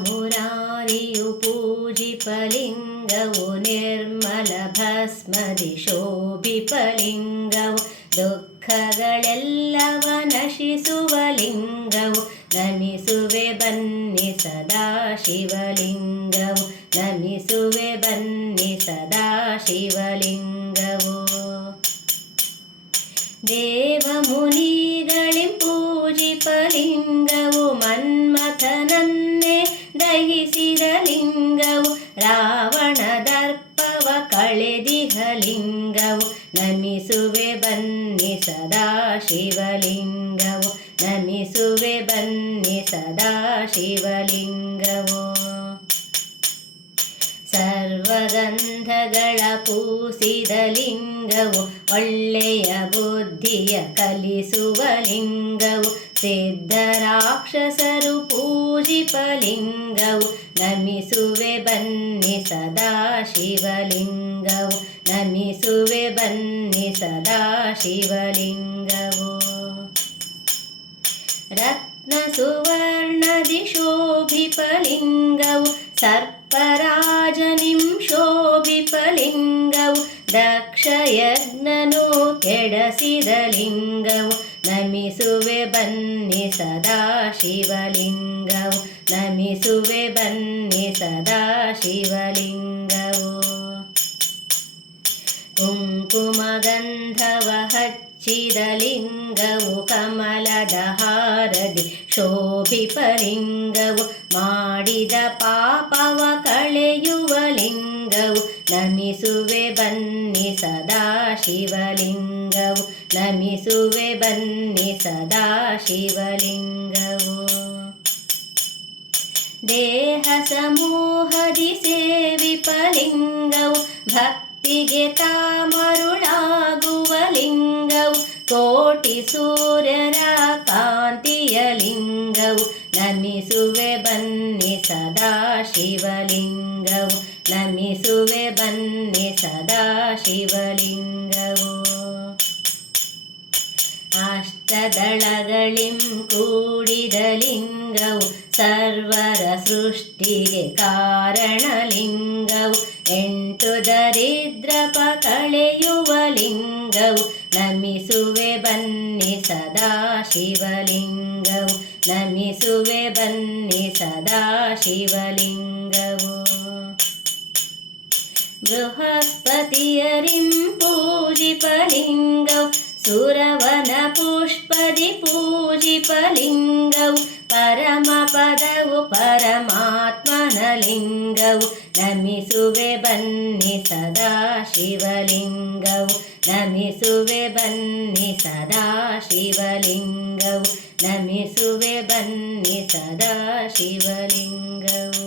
ಬ್ರಹ್ಮಮುರಾರಿಯು ಪೂಜಿಪಲಿಂಗವು ನಿರ್ಮಲ ಭಸ್ಮದಿ ಶೋಭಿಪಲಿಂಗವು ದುಃಖಗಳೆಲ್ಲವ ನಶಿಸುವ ಲಿಂಗವು ನಮಿಸುವೆ ಬನ್ನಿ ಸದಾ ಶಿವಲಿಂಗವು ನಮಿಸುವೆ ಬನ್ನಿ ಸದಾ ಶಿವಲಿಂಗವು ದೇವಮುನಿಗಳಿಂ ಪೂಜಿಪಲಿಂಗವು ಮನ್ಮಥನನ್ನೇ ದಹಿಸಿದ ಲಿಂಗವು ರಾವಣದರ್ಪವ ಕಳೆದಿಹ ಲಿಂಗವು ನಮಿಸುವೆ ಬನ್ನಿ ಸದಾ ಶಿವಲಿಂಗವು ನಮಿಸುವೆ ಬನ್ನಿ ಸದಾ ಶಿವಲಿಂಗವು ಸರ್ವಗಂಧಗಳ ಪೂಸಿದ ಲಿಂಗವು ಒಳ್ಳೆಯ ಬುದ್ಧಿಯ ಕಲಿಸುವ ಲಿಂಗವು ಸಿದ್ಧರಾಕ್ಷಸರು ಪೂಜಿಪಲಿಂಗವು ನಮಿಸುವೆ ಬನ್ನಿ ಸದಾ ಶಿವಲಿಂಗವು ನಮಿಸುವೆ ಬನ್ನಿ ಸದಾ ಶಿವಲಿಂಗವು ರತ್ನ ಸುವರ್ಣದಿ ಶೋಭಿಪಲಿಂಗವು ಸರ್ಪರಾಜನಿಂ ಶೋಭಿಪಲಿಂಗವು ದಕ್ಷಯಜ್ಞನು ಕೆಡಸಿದ ಲಿಂಗವು ನಮಿಸುವೆ ಬನ್ನಿ ಸದಾ ಶಿವಲಿಂಗವು ನಮಿಸುವೆ ಬನ್ನಿ ಸದಾ ಶಿವಲಿಂಗವು ಕುಂಕುಮಗಂಧವ ಹಚ್ಚಿದ ಲಿಂಗವು ಕಮಲದ ಹಾರದಿ ಶೋಭಿಪಲಿಂಗವು ಮಾಡಿದ ಪಾಪವ ಕಳೆಯುವ ಲಿಂಗವು ನಮಿಸುವೆ ಬನ್ನಿ ಸದಾ ಶಿವಲಿಂಗವು ನಮಿಸುವೆ ಬನ್ನಿ ಸದಾ ಶಿವಲಿಂಗವು ದೇಹ ಸಮೂಹದಿ ಸೇವಿಪಲಿಂಗವು ಭಕ್ತಿಗೆ ತಾಮರುಳಾಗುವ ಲಿಂಗವು ಕೋಟಿ ಸೂರ್ಯರ ಕಾಂತಿಯ ಲಿಂಗವು ನಮಿಸುವೆ ಬನ್ನಿ ಸದಾ ಶಿವಲಿಂಗವು ನಮಿಸುವೆ ಬನ್ನಿ ಸದಾ ಶಿವಲಿಂಗವು ಅಷ್ಟದಳಗಳಿಂ ಕೂಡಿದ ಲಿಂಗವು ಸರ್ವರ ಸೃಷ್ಟಿಗೆ ಕಾರಣಲಿಂಗವು ಎಂಟು ದರಿದ್ರಪ ಕಳೆಯುವ ಲಿಂಗವು ನಮಿಸುವೆ ಬನ್ನಿ ಸದಾ ಶಿವಲಿಂಗವು ನಮಿಸುವೆ ಬನ್ನಿ ಸದಾ ಶಿವಲಿಂಗವು ಬೃಹಸ್ಪತಿಯರಿಂ ಪೂಜಿಪಲಿಂಗವು ಸುರವನ ಪುಷ್ಪದಿ ಪೂಜಿಪಲಿಂಗವು ಪರಮ ಪದವು ಪರಮಾತ್ಮನ ಲಿಂಗವು ನಮಿಸುವೆ ಬನ್ನಿ ಸದಾ ಶಿವಲಿಂಗವು ನಮಿಸುವೆ ಬನ್ನಿ ಸದಾ ಶಿವಲಿಂಗವು ನಮಿಸುವೆ ಬನ್ನಿ ಸದಾ ಶಿವಲಿಂಗವು